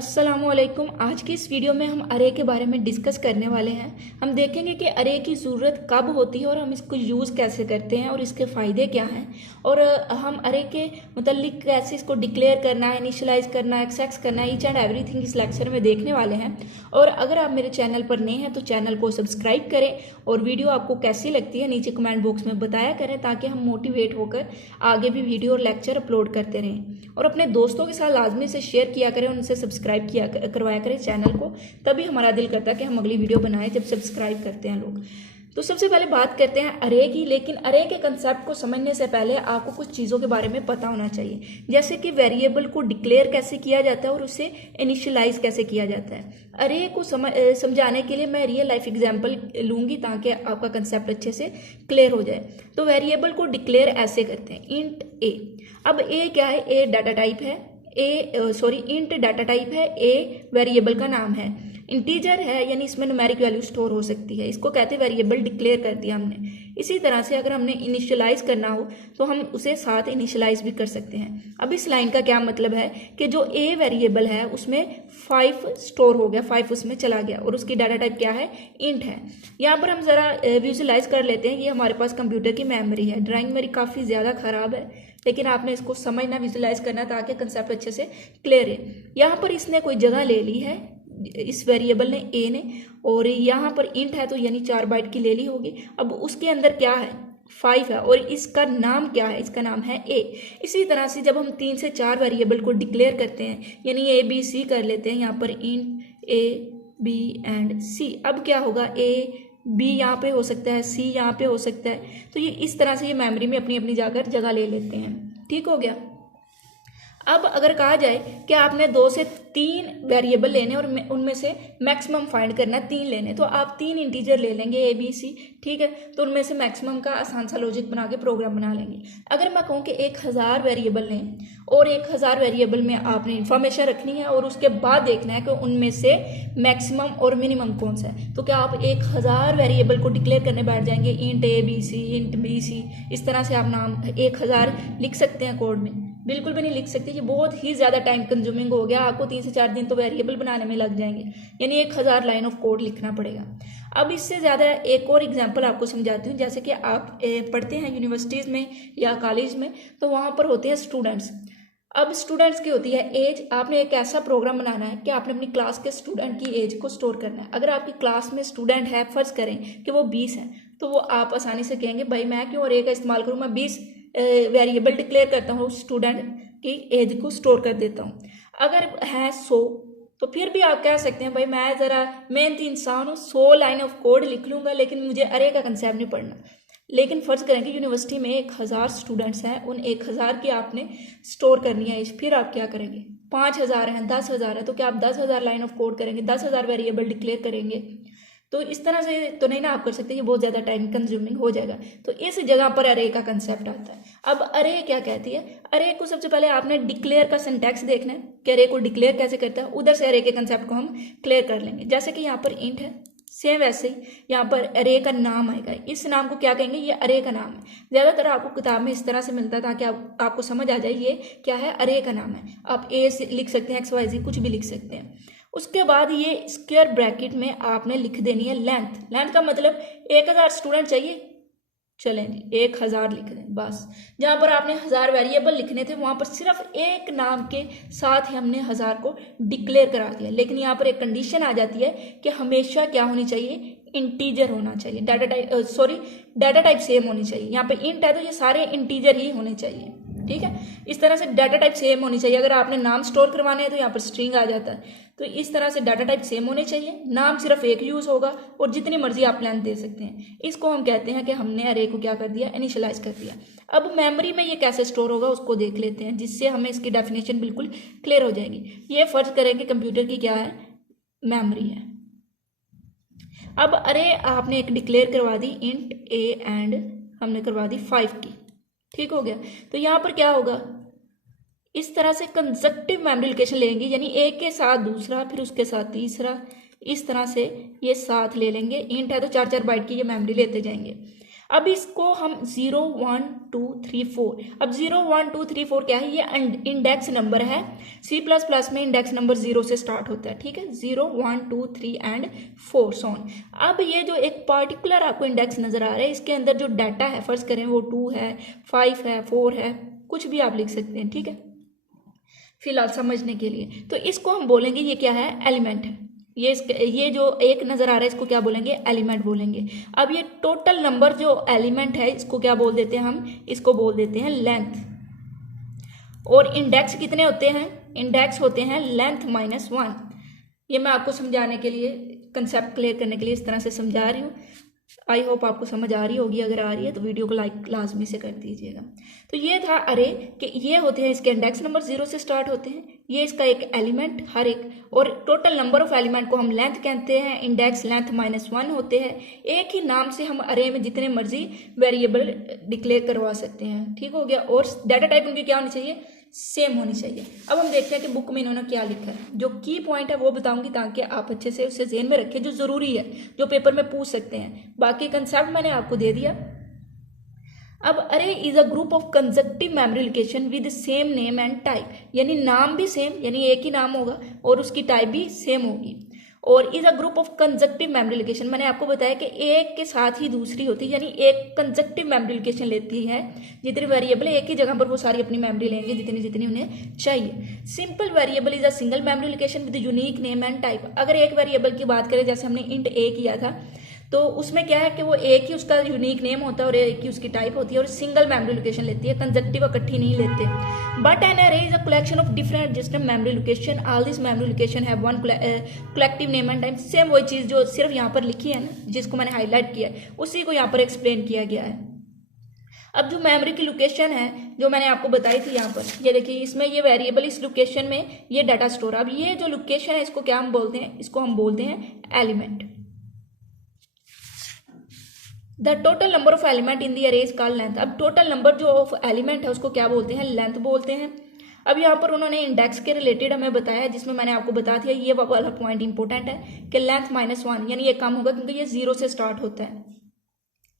अस्सलामुअलैकुम। आज की इस वीडियो में हम अरे के बारे में डिस्कस करने वाले हैं। हम देखेंगे कि अरे की ज़रूरत कब होती है और हम इसको यूज़ कैसे करते हैं और इसके फ़ायदे क्या हैं, और हम अरे के मुतल्लिक कैसे इसको डिक्लेयर करना है, इनिशलाइज करना है, एक्सेस करना है, ईच एंड एवरीथिंग इस लेक्चर में देखने वाले हैं। और अगर आप मेरे चैनल पर नए हैं तो चैनल को सब्सक्राइब करें और वीडियो आपको कैसी लगती है नीचे कमेंट बॉक्स में बताया करें, ताकि हम मोटिवेट होकर आगे भी वीडियो और लेक्चर अपलोड करते रहें। और अपने दोस्तों के साथ लाजमी से शेयर किया करें, उनसे सब्सक्राइब किया करवाया करें चैनल को, तभी हमारा दिल करता है कि हम अगली वीडियो बनाएं जब सब्सक्राइब करते हैं लोग। तो सबसे पहले बात करते हैं अरे की। लेकिन अरे के कंसेप्ट को समझने से पहले आपको कुछ चीज़ों के बारे में पता होना चाहिए, जैसे कि वेरिएबल को डिक्लेयर कैसे किया जाता है और उसे इनिशियलाइज कैसे किया जाता है। अरे को समझाने के लिए मैं रियल लाइफ एग्जांपल लूंगी ताकि आपका कंसेप्ट अच्छे से क्लियर हो जाए। तो वेरिएबल को डिक्लेयर ऐसे करते हैं, इंट ए। अब ए क्या है? ए डाटा टाइप है, इंट डाटा टाइप है, ए वेरिएबल का नाम है, इंटीजर है यानी इसमें न्यूमेरिक वैल्यू स्टोर हो सकती है, इसको कहते हैं वेरिएबल डिक्लेयर कर दिया हमने। इसी तरह से अगर हमने इनिशियलाइज करना हो तो हम उसे साथ इनिशियलाइज भी कर सकते हैं। अब इस लाइन का क्या मतलब है कि जो ए वेरिएबल है उसमें 5 स्टोर हो गया, 5 उसमें चला गया और उसकी डाटा टाइप क्या है? इंट है। यहाँ पर हम जरा विजुलाइज कर लेते हैं। ये हमारे पास कंप्यूटर की मेमोरी है। ड्राइंग मेरी काफ़ी ज़्यादा ख़राब है, लेकिन आपने इसको समझना, विजुलाइज करना ताकि कंसेप्ट अच्छे से क्लियर है। यहाँ पर इसने कोई जगह ले ली है, इस वेरिएबल ने ए ने, और यहाँ पर इंट है तो यानी 4 बाइट की ले ली होगी। अब उसके अंदर क्या है? 5 है और इसका नाम क्या है? इसका नाम है ए। इसी तरह से जब हम 3 से 4 वेरिएबल को डिक्लेयर करते हैं यानी ए बी सी कर लेते हैं, यहाँ पर इंट ए बी एंड सी। अब क्या होगा? ए बी यहाँ पे हो सकता है, सी यहाँ पे हो सकता है, तो ये इस तरह से ये मेमोरी में अपनी अपनी जाकर जगह ले लेते हैं। ठीक हो गया। अब अगर कहा जाए कि आपने 2 से 3 वेरिएबल लेने और उनमें से मैक्सिमम फाइंड करना है, 3 लेने, तो आप 3 इंटीजर ले लेंगे ए बी सी। ठीक है, तो उनमें से मैक्सिमम का आसान सा लॉजिक बना के प्रोग्राम बना लेंगे। अगर मैं कहूँ कि 1000 वेरिएबल लें और 1000 वेरिएबल में आपने इंफॉर्मेशन रखनी है और उसके बाद देखना है कि उनमें से मैक्सिमम और मिनिमम कौन सा है, तो क्या आप 1000 वेरिएबल को डिक्लेयर करने बैठ जाएंगे? Int A B C, int B C, इस तरह से आप नाम 1000 लिख सकते हैं कोड में? बिल्कुल भी नहीं लिख सकते। ये बहुत ही ज़्यादा टाइम कंज्यूमिंग हो गया। आपको 3 से 4 दिन तो वेरिएबल बनाने में लग जाएंगे, यानी 1000 लाइन ऑफ कोड लिखना पड़ेगा। अब इससे ज़्यादा एक और एग्जांपल आपको समझाती हूँ। जैसे कि आप पढ़ते हैं यूनिवर्सिटीज़ में या कॉलेज में, तो वहाँ पर होते हैं स्टूडेंट्स। अब स्टूडेंट्स की होती है एज। आपने एक ऐसा प्रोग्राम बनाना है कि आपने अपनी क्लास के स्टूडेंट की एज को स्टोर करना है। अगर आपकी क्लास में स्टूडेंट है, फर्ज करें कि वो 20 हैं, तो वो आप आसानी से कहेंगे भाई मैं क्यों अरे का इस्तेमाल करूँ, मैं 20 वेरिएबल डिक्लेयर करता हूँ, स्टूडेंट की एज को स्टोर कर देता हूँ। अगर है 100, तो फिर भी आप कह सकते हैं भाई मैं ज़रा मेहनती इंसान हूँ, 100 लाइन ऑफ कोड लिख लूँगा, लेकिन मुझे अरे का कंसेप्ट नहीं पढ़ना। लेकिन फ़र्ज़ करें कि यूनिवर्सिटी में 1000 स्टूडेंट्स हैं, उन 1000 की आपने स्टोर करनी है। फिर आप क्या करेंगे? 5000 हैं, 10,000 है, तो क्या आप 10,000 लाइन ऑफ कोड करेंगे? 10,000 वेरिएबल डिक्लेयर करेंगे? तो इस तरह से तो नहीं ना आप कर सकते, ये बहुत ज़्यादा टाइम कंज्यूमिंग हो जाएगा। तो इस जगह पर अरे का कंसेप्ट आता है। अब अरे क्या कहती है? अरे को सबसे पहले आपने डिक्लेयर का सिंटैक्स देखना है कि अरे को डिक्लेयर कैसे करता है, उधर से अरे के कंसेप्ट को हम क्लियर कर लेंगे। जैसे कि यहाँ पर इंट है, सेम वैसे ही यहाँ पर अरे का नाम आएगा। इस नाम को क्या कहेंगे? ये अरे का नाम है। ज़्यादातर आपको किताब में इस तरह से मिलता है ताकि आपको समझ आ जाए ये क्या है, अरे का नाम है। आप ए लिख सकते हैं, XYZ कुछ भी लिख सकते हैं। उसके बाद ये स्क्वायर ब्रैकेट में आपने लिख देनी है लेंथ। लेंथ का मतलब 1000 स्टूडेंट चाहिए, चलें जी 1000 लिख दें बस। जहाँ पर आपने 1000 वेरिएबल लिखने थे वहाँ पर सिर्फ एक नाम के साथ ही हमने 1000 को डिक्लेयर करा दिया। लेकिन यहाँ पर एक कंडीशन आ जाती है कि हमेशा क्या होनी चाहिए? इंटीजर होना चाहिए। डाटा टाइप सेम होनी चाहिए। यहाँ पे इंट है तो ये सारे इंटीजर ही होने चाहिए। ठीक है, इस तरह से डाटा टाइप सेम होनी चाहिए। अगर आपने नाम स्टोर करवाने हैं तो यहाँ पर स्ट्रिंग आ जाता है। तो इस तरह से डाटा टाइप सेम होने चाहिए, नाम सिर्फ एक यूज होगा और जितनी मर्जी आप लेंथ दे सकते हैं। इसको हम कहते हैं कि हमने अरे को क्या कर दिया? इनिशियलाइज कर दिया। अब मेमोरी में ये कैसे स्टोर होगा उसको देख लेते हैं, जिससे हमें इसकी डेफिनेशन बिल्कुल क्लियर हो जाएगी। ये फर्ज करें कि कंप्यूटर की क्या है? मेमोरी है। अब अरे आपने एक डिक्लेयर करवा दी, इंट ए एंड हमने करवा दी 5 की। ठीक हो गया। तो यहाँ पर क्या होगा? इस तरह से कंजक्टिव मेमोरी लोकेशन लेंगे, यानी एक के साथ दूसरा, फिर उसके साथ तीसरा, इस तरह से ये साथ ले लेंगे। इंट है तो 4-4 बाइट की ये मेमोरी लेते जाएंगे। अब इसको हम 0 1 2 3 4, अब 0 1 2 3 4 क्या है, ये इंडेक्स नंबर है। C++ में इंडेक्स नंबर 0 से स्टार्ट होता है, ठीक है, 0 1 2 3 एंड 4 सो ऑन। अब ये जो एक पार्टिकुलर आपको इंडेक्स नजर आ रहा है, इसके अंदर जो डाटा है, फर्ज करें वो 2 है, 5 है, 4 है, कुछ भी आप लिख सकते हैं, ठीक है, फिलहाल समझने के लिए। तो इसको हम बोलेंगे ये क्या है, एलिमेंट है। ये जो एक नजर आ रहा है इसको क्या बोलेंगे, एलिमेंट बोलेंगे। अब ये टोटल नंबर जो एलिमेंट है इसको क्या बोल देते हैं हम, इसको बोल देते हैं लेंथ। और इंडेक्स कितने होते हैं, इंडेक्स होते हैं लेंथ -1। ये मैं आपको समझाने के लिए, कंसेप्ट क्लियर करने के लिए इस तरह से समझा रही हूँ। आई होप आपको समझ आ रही होगी, अगर आ रही है तो वीडियो को लाइक लाजमी से कर दीजिएगा। तो ये था अरे कि ये होते हैं, इसके इंडेक्स नंबर 0 से स्टार्ट होते हैं, ये इसका एक एलिमेंट हर एक, और टोटल नंबर ऑफ एलिमेंट को हम लेंथ कहते हैं, इंडेक्स लेंथ -1 होते हैं। एक ही नाम से हम अरे में जितने मर्जी वेरिएबल डिक्लेयर करवा सकते हैं, ठीक हो गया। और डाटा टाइप उनकी क्या होनी चाहिए, सेम होनी चाहिए। अब हम देखते हैं कि बुक में इन्होंने क्या लिखा है। जो की पॉइंट है वो बताऊंगी ताकि आप अच्छे से उसे ज़हन में रखें, जो ज़रूरी है, जो पेपर में पूछ सकते हैं। बाकी कंसेप्ट मैंने आपको दे दिया। अब अरे is a group of conjunctive memory location with same name and type, यानी नाम भी सेम, यानी एक ही नाम होगा और उसकी टाइप भी सेम होगी। और is a group of conjunctive memory location, मैंने आपको बताया कि एक के साथ ही दूसरी होती है, यानी एक कंजक्टिव मेमोरी लोकेशन लेती है। जितने वेरिएबल एक ही जगह पर वो सारी अपनी मेमोरी लेंगे जितनी जितनी उन्हें चाहिए। Simple variable is a single memory location with unique name and type. अगर एक वेरिएबल की बात करें, जैसे हमने इंट ए किया था, तो उसमें क्या है कि वो एक ही उसका यूनिक नेम होता है और एक ही उसकी टाइप होती है और सिंगल मेमोरी लोकेशन लेती है, कंजक्टिव इकट्ठी नहीं लेते। बट एन अरे is a collection of different adjusted memory location, all this memory location have one collective name and type. Same वही चीज़ जो सिर्फ यहाँ पर लिखी है ना, जिसको मैंने हाईलाइट किया है, उसी को यहाँ पर एक्सप्लेन किया गया है। अब जो मेमोरी की लोकेशन है जो मैंने आपको बताई थी यहाँ पर, ये देखिए, इसमें ये वेरिएबल, इस लोकेशन में ये डाटा स्टोर। अब ये जो लोकेशन है इसको क्या हम बोलते हैं, इसको हम बोलते हैं element. The total number of element in the array is called length. अब टोटल नंबर जो ऑफ एलिमेंट है उसको क्या बोलते हैं, लेंथ बोलते हैं। अब यहाँ पर उन्होंने इंडेक्स के रिलेटेड हमें बताया, जिसमें मैंने आपको बता दिया, ये वाला पॉइंट इंपॉर्टेंट है कि लेंथ -1, यानी ये कम होगा क्योंकि ये 0 से स्टार्ट होता है,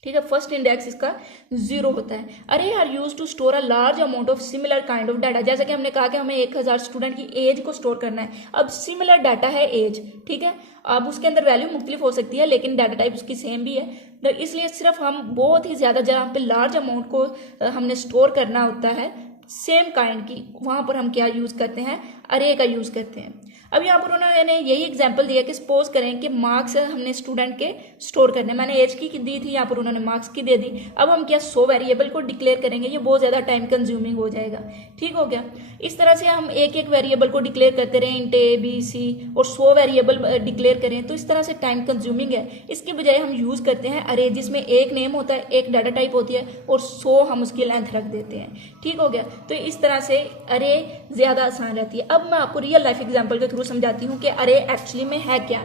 ठीक है, फर्स्ट इंडेक्स इसका 0 होता है। Array are use to store a large amount of similar kind of data. जैसा कि हमने कहा कि हमें 1000 स्टूडेंट की एज को स्टोर करना है। अब सिमिलर डाटा है एज, ठीक है, अब उसके अंदर वैल्यू मुख्तलिफ हो सकती है लेकिन डाटा टाइप उसकी सेम भी है। तो इसलिए सिर्फ हम बहुत ही ज़्यादा जहाँ पे लार्ज अमाउंट को हमने स्टोर करना होता है सेम काइंड की, वहाँ पर हम क्या यूज़ करते हैं, अरे का यूज़ करते हैं। अब यहाँ पर उन्होंने यही एग्जांपल दिया कि सपोज करें कि मार्क्स हमने स्टूडेंट के स्टोर करने, मैंने एज की दी थी, यहाँ पर उन्होंने मार्क्स की दे दी। अब हम क्या 100 वेरिएबल को डिक्लेयर करेंगे, ये बहुत ज़्यादा टाइम कंज्यूमिंग हो जाएगा, ठीक हो गया। इस तरह से हम एक एक वेरिएबल को डिक्लेयर करते रहें, इंट ए बी सी, और 100 वेरिएबल डिक्लेयर करें, तो इस तरह से टाइम कंज्यूमिंग है। इसकी बजाय हम यूज़ करते हैं अरे, जिसमें एक नेम होता है, एक डाटा टाइप होती है और 100 हम उसकी लेंथ रख देते हैं, ठीक हो गया। तो इस तरह से अरे ज़्यादा आसान रहती है। अब मैं आपको रियल लाइफ एग्जाम्पल के थ्रू समझाती हूँ कि अरे एक्चुअली में है क्या।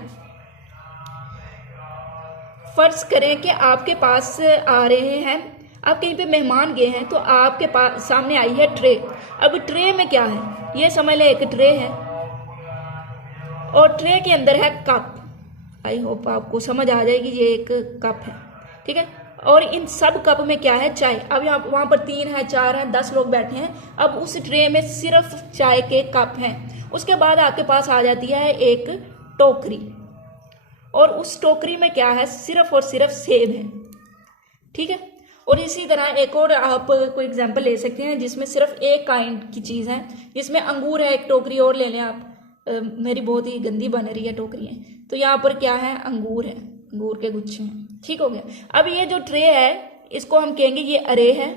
फर्ज करें कि आपके पास आ रहे हैं, आप कहीं पे मेहमान गए हैं, तो आपके पास सामने आई है ट्रे। अब ट्रे में क्या है, ये समझ लें एक ट्रे है और ट्रे के अंदर है कप। आई होप आपको समझ आ जाएगी, ये एक कप है, ठीक है, और इन सब कप में क्या है, चाय। अब यहाँ वहाँ पर 3 है, 4 है, 10 लोग बैठे हैं। अब उस ट्रे में सिर्फ चाय के कप हैं। उसके बाद आपके पास आ जाती है एक टोकरी और उस टोकरी में क्या है, सिर्फ और सिर्फ सेब है, ठीक है। और इसी तरह एक और आप कोई एग्जांपल ले सकते हैं जिसमें सिर्फ एक काइंड की चीज़ है, जिसमें अंगूर है, एक टोकरी और ले लें आप। मेरी बहुत ही गंदी बन रही है टोकरी है, तो यहाँ पर क्या है, अंगूर है, अंगूर के गुच्छे हैं, ठीक हो गया। अब ये जो ट्रे है इसको हम कहेंगे ये अरे है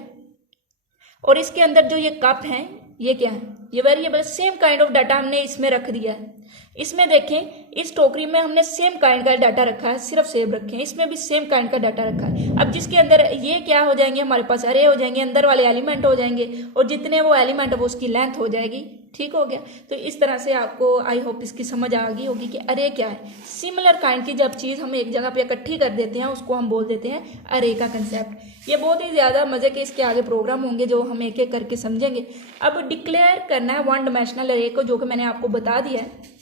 और इसके अंदर जो ये कप हैं ये क्या है, ये variable. Same kind of data हमने इसमें रख दिया है। इसमें देखें, इस टोकरी में हमने सेम काइंड का डाटा रखा है, सिर्फ सेब रखे हैं, इसमें भी सेम काइंड का डाटा रखा है। अब जिसके अंदर ये क्या हो जाएंगे, हमारे पास अरे हो जाएंगे, अंदर वाले एलिमेंट हो जाएंगे और जितने वो एलिमेंट है वो उसकी लेंथ हो जाएगी, ठीक हो गया। तो इस तरह से आपको आई होप इसकी समझ आ गई होगी कि अरे क्या है। सिमिलर काइंड की जब चीज़ हम एक जगह पे इकट्ठी कर देते हैं उसको हम बोल देते हैं अरे का कंसेप्ट। ये बहुत ही ज़्यादा मज़े के इसके आगे प्रोग्राम होंगे जो हम एक एक करके समझेंगे। अब डिक्लेयर करना है वन डायमेंशनल अरे को, जो कि मैंने आपको बता दिया है।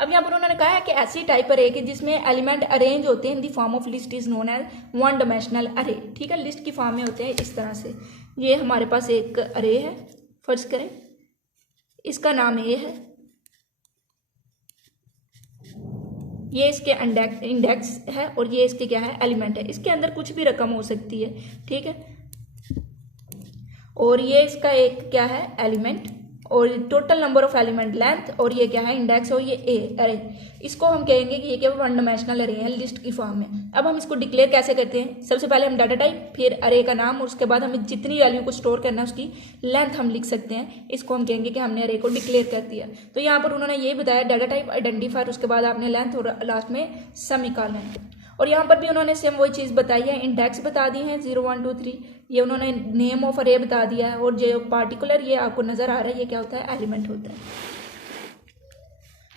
अब यहाँ पर उन्होंने कहा है कि ऐसी टाइप अरे कि जिसमें एलिमेंट अरेंज होते हैं in the form of list is known as one dimensional array. ठीक है, लिस्ट की फॉर्म में होते हैं इस तरह से। ये हमारे पास एक अरे है, फर्ज करें इसका नाम ए है, ये इसके इंडेक्स है और ये इसके क्या है, एलिमेंट है। इसके अंदर कुछ भी रकम हो सकती है, ठीक है, और ये इसका एक क्या है, एलिमेंट, और total number of element length, और ये क्या है, इंडेक्स, और ये ए अरे। इसको हम कहेंगे कि ये क्या वन डायमेंशनल अरे है लिस्ट की फॉर्म में। अब हम इसको डिक्लेयर कैसे करते हैं, सबसे पहले हम डाटा टाइप, फिर अरे का नाम, और उसके बाद हमें जितनी वैल्यू को स्टोर करना है उसकी लेंथ हम लिख सकते हैं। इसको हम कहेंगे कि हमने अरे को डिक्लेयर कर दिया। तो यहाँ पर उन्होंने ये बताया डाटा टाइप, आइडेंटिफायर, उसके बाद आपने लेंथ और लास्ट में सेमीकोलन। और यहाँ पर भी उन्होंने सेम वही चीज़ बताई है, इंडेक्स बता दी है 0 1 2 3, ये उन्होंने नेम ऑफ अरे बता दिया है, और जो पार्टिकुलर ये आपको नजर आ रहा है ये क्या होता है, एलिमेंट होता है।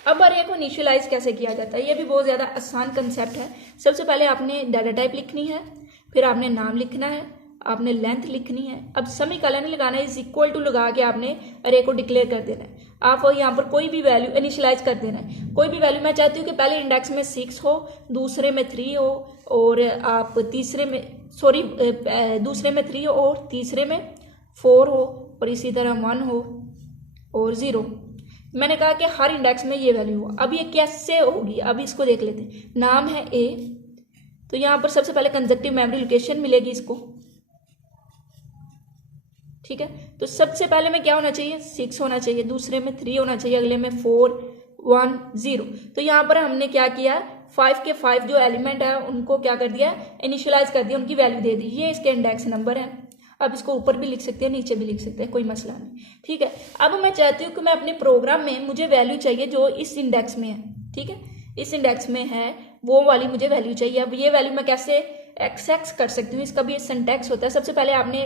अब अरे को इनिशियलाइज कैसे किया जाता है, ये भी बहुत ज़्यादा आसान कंसेप्ट है। सबसे पहले आपने डाटा टाइप लिखनी है, फिर आपने नाम लिखना है, आपने लेंथ लिखनी है। अब सेमीकोलन लगाना है, इज इक्वल टू लगा के आपने अरे को डिक्लेयर कर देना है। आप यहाँ पर कोई भी वैल्यू इनिशियलाइज कर देना है, कोई भी वैल्यू। मैं चाहती हूँ कि पहले इंडेक्स में 6 हो, दूसरे में 3 हो, और आप तीसरे में दूसरे में 3 हो और तीसरे में 4 हो, और इसी तरह 1 हो और 0। मैंने कहा कि हर इंडेक्स में ये वैल्यू हो। अब ये कैसे होगी, अब इसको देख लेते हैं। नाम है ए, तो यहाँ पर सबसे पहले कंजक्टिव मेमोरी लोकेशन मिलेगी इसको, ठीक है। तो सबसे पहले में क्या होना चाहिए, 6 होना चाहिए, दूसरे में 3 होना चाहिए, अगले में 4 1 0। तो यहाँ पर हमने क्या किया, 5 के 5 जो एलिमेंट है उनको क्या कर दिया, इनिशियलाइज कर दिया, उनकी वैल्यू दे दी। ये इसके इंडेक्स नंबर है। अब इसको ऊपर भी लिख सकते हैं, नीचे भी लिख सकते हैं, कोई मसला नहीं, ठीक है। अब मैं चाहती हूँ कि मैं अपने प्रोग्राम में मुझे वैल्यू चाहिए जो इस इंडेक्स में है, ठीक है, इस इंडेक्स में है वो वाली मुझे वैल्यू चाहिए। अब ये वैल्यू मैं कैसे एक्सेस कर सकती हूँ, इसका भी सिंटैक्स होता है। सबसे पहले आपने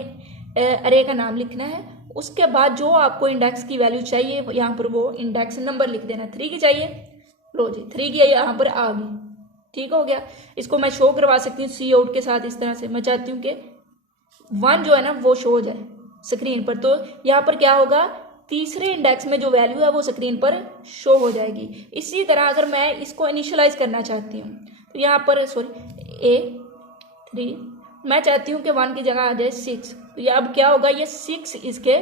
अरे का नाम लिखना है, उसके बाद जो आपको इंडेक्स की वैल्यू चाहिए यहाँ पर वो इंडेक्स नंबर लिख देना। 3 की चाहिए, लो जी 3 की यहाँ पर आ गई, ठीक हो गया। इसको मैं शो करवा सकती हूँ सी आउट के साथ। इस तरह से मैं चाहती हूँ कि 1 जो है ना वो शो हो जाए स्क्रीन पर। तो यहाँ पर क्या होगा, तीसरे इंडेक्स में जो वैल्यू है वो स्क्रीन पर शो हो जाएगी। इसी तरह अगर मैं इसको इनिशियलाइज करना चाहती हूँ तो यहाँ पर A3 मैं चाहती हूँ कि 1 की जगह आ जाए 6। तो ये अब क्या होगा, ये 6 इसके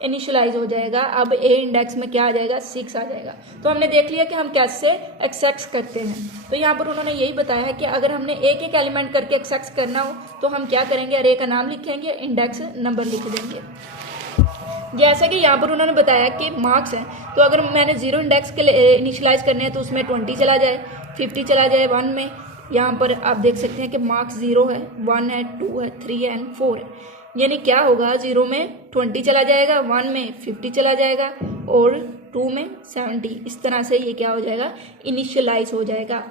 इनिशियलाइज हो जाएगा। अब ए इंडेक्स में क्या आ जाएगा, 6 आ जाएगा। तो हमने देख लिया कि हम कैसे एक्सेस करते हैं। तो यहाँ पर उन्होंने यही बताया है कि अगर हमने एक एक एलिमेंट करके एक्सेस करना हो तो हम क्या करेंगे, अरे का नाम लिखेंगे, इंडेक्स नंबर लिख देंगे। जैसे कि यहाँ पर उन्होंने बताया कि मार्क्स हैं, तो अगर मैंने 0 इंडेक्स के लिए इनिशियलाइज करने हैं तो उसमें 20 चला जाए, 50 चला जाए 1 में। यहाँ पर आप देख सकते हैं कि मार्क्स 0 है, 1 है, 2 है, 3 है एंड 4 है। यानी क्या होगा, 0 में 20 चला जाएगा, 1 में 50 चला जाएगा और 2 में 70। इस तरह से ये क्या हो जाएगा, इनिशियलाइज हो जाएगा।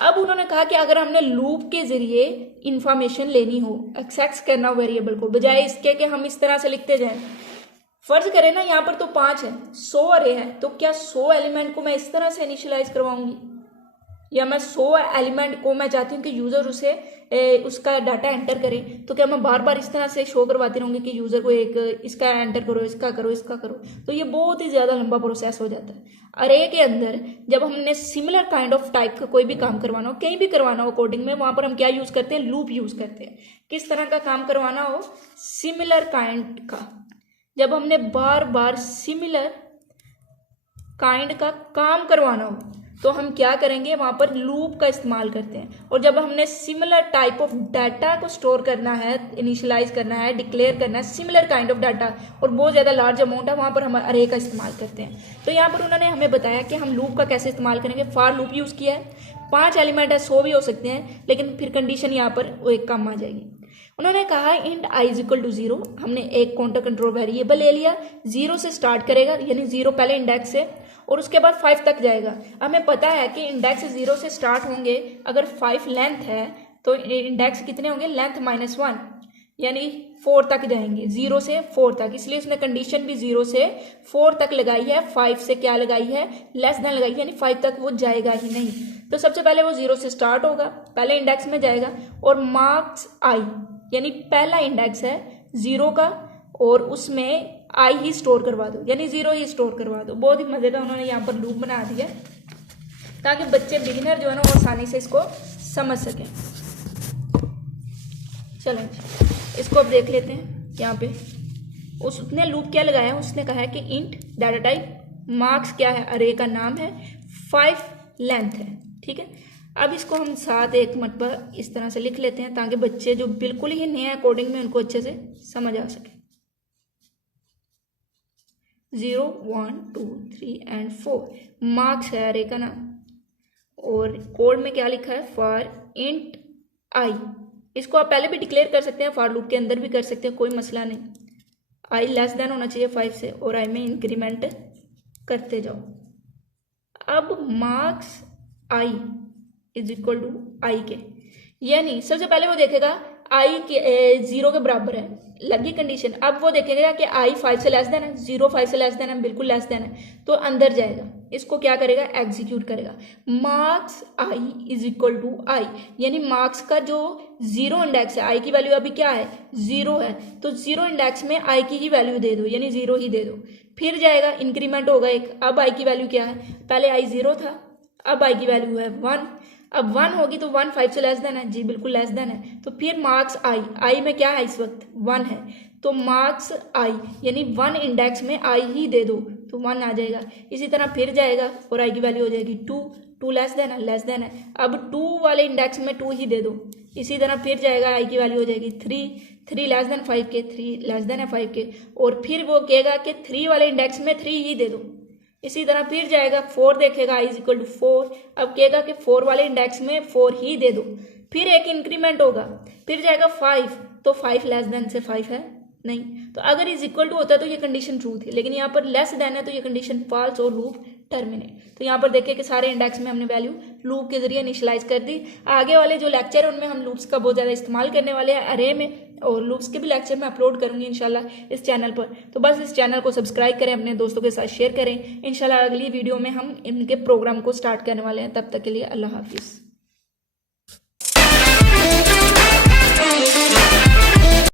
अब उन्होंने कहा कि अगर हमने लूप के जरिए इंफॉर्मेशन लेनी हो, एक्सेस करना हो वेरिएबल को, बजाय इसके कि हम इस तरह से लिखते जाएं। फर्ज करें ना यहाँ पर तो 5 है, 100 अरे है, तो क्या 100 एलिमेंट को मैं इस तरह से इनिशियलाइज करवाऊंगी, या मैं 100 एलिमेंट को मैं चाहती हूँ कि यूज़र उसे उसका डाटा एंटर करे, तो क्या मैं बार बार इस तरह से शो करवाती रहूँगी कि यूज़र को एक इसका एंटर करो, इसका करो, इसका करो, तो ये बहुत ही ज़्यादा लंबा प्रोसेस हो जाता है। अरे के अंदर जब हमने सिमिलर काइंड ऑफ टाइप का कोई भी काम करवाना हो, कहीं भी करवाना हो कोडिंग में, वहाँ पर हम क्या यूज़ करते हैं, लूप यूज़ करते हैं। किस तरह का काम करवाना हो, सिमिलर काइंड का। जब हमने बार बार सिमिलर काइंड का काम करवाना हो तो हम क्या करेंगे, वहाँ पर लूप का इस्तेमाल करते हैं। और जब हमने सिमिलर टाइप ऑफ डाटा को स्टोर करना है, इनिशियलाइज करना है, डिक्लेयर करना है, सिमिलर काइंड ऑफ डाटा, और बहुत ज़्यादा लार्ज अमाउंट है, वहाँ पर हम अरे का इस्तेमाल करते हैं। तो यहाँ पर उन्होंने हमें बताया कि हम लूप का कैसे इस्तेमाल करेंगे। फॉर लूप यूज़ किया है, 5 एलिमेंट है, 100 भी हो सकते हैं, लेकिन फिर कंडीशन यहाँ पर वो एक कम आ जाएगी। उन्होंने कहा int i is equal to 0, हमने एक काउंटर कंट्रोल वेरिएबल ले लिया, 0 से स्टार्ट करेगा, यानी 0 पहले इंडेक्स से, और उसके बाद 5 तक जाएगा। हमें पता है कि इंडेक्स 0 से स्टार्ट होंगे, अगर 5 लेंथ है तो इंडेक्स कितने होंगे, लेंथ -1, यानी 4 तक जाएंगे, 0 से 4 तक। इसलिए उसने कंडीशन भी 0 से 4 तक लगाई है, 5 से क्या लगाई है, लेस देन लगाई है, यानी 5 तक वो जाएगा ही नहीं। तो सबसे पहले वो 0 से स्टार्ट होगा, पहले इंडेक्स में जाएगा, और मार्क्स i यानी पहला इंडेक्स है 0 का, और उसमें i ही स्टोर करवा दो, यानी 0 ही स्टोर करवा दो। बहुत ही मजे का उन्होंने यहाँ पर लूप बना दिया। ताकि बच्चे बिगिनर जो है ना वो आसानी से इसको समझ सकें। चलें इसको अब देख लेते हैं। यहाँ पे उसने लूप क्या लगाया है, उसने कहा है कि इंट डाटा टाइप मार्क्स क्या है, अरे का नाम है, 5 लेंथ है, ठीक है। अब इसको हम साथ एक मरतबा इस तरह से लिख लेते हैं ताकि बच्चे जो बिल्कुल ही नए कोडिंग में उनको अच्छे से समझ आ सके। 0 1 2 3 एंड 4 मार्क्स है अरे का नाम, और कोड में क्या लिखा है, फॉर इंट आई। इसको आप पहले भी डिक्लेयर कर सकते हैं, फॉर लूप के अंदर भी कर सकते हैं, कोई मसला नहीं। आई लेस देन होना चाहिए 5 से, और आई में इंक्रीमेंट करते जाओ। अब marks I is equal to I K, यानी सबसे पहले वो देखेगा आई के 0 के बराबर है, लगी कंडीशन। अब वो देखेगा कि आई 5 से लेस देन है, 0 5 से लेस देन है, बिल्कुल लेस देन है, तो अंदर जाएगा, इसको क्या करेगा, एग्जीक्यूट करेगा। Marks I is equal to I, यानी मार्क्स का जो 0 इंडेक्स है, आई की वैल्यू अभी क्या है, 0 है, तो 0 इंडेक्स में आई की ही वैल्यू दे दो, यानी 0 ही दे दो। फिर जाएगा, इंक्रीमेंट होगा एक, अब आई की वैल्यू क्या है, पहले आई 0 था, अब आई की वैल्यू है 1, अब 1 होगी तो 1 5 से लेस देन है, जी बिल्कुल लेस देन है, तो फिर मार्क्स आई, आई में क्या है इस वक्त 1 है, तो मार्क्स आई यानी 1 इंडेक्स में आई ही दे दो तो 1 आ जाएगा। इसी तरह फिर जाएगा और आई की वैल्यू हो जाएगी 2, 2 लेस देन है, अब 2 वाले इंडेक्स में 2 ही दे दो। इसी तरह फिर जाएगा, आई की वैल्यू हो जाएगी 3, 3 लेस देन 5 के, 3 लेस देन है 5 के, और फिर वो कहेगा कि 3 वाले इंडेक्स में 3 ही दे दो। इसी तरह फिर जाएगा, 4 देखेगा, आई इज इक्वल टू 4, अब कहेगा कि 4 वाले इंडेक्स में 4 ही दे दो। फिर एक इंक्रीमेंट होगा, फिर जाएगा 5, तो 5 लेस देन से 5 है नहीं, तो अगर इज इक्वल टू होता है तो ये कंडीशन ट्रू थी, लेकिन यहाँ पर लेस देन है तो ये कंडीशन फॉल्स और लूप टर्मिनेट। तो यहाँ पर देखिए कि सारे इंडेक्स में हमने वैल्यू लूप के जरिए इनिशियलाइज कर दी। आगे वाले जो लेक्चर है उनमें हम लूप्स का बहुत ज़्यादा इस्तेमाल करने वाले हैं अरे में, और लूप्स के भी लेक्चर मैं अपलोड करूंगी इंशाल्लाह इस चैनल पर। तो बस इस चैनल को सब्सक्राइब करें, अपने दोस्तों के साथ शेयर करें। इंशाल्लाह अगली वीडियो में हम इनके प्रोग्राम को स्टार्ट करने वाले हैं। तब तक के लिए अल्लाह हाफिज़।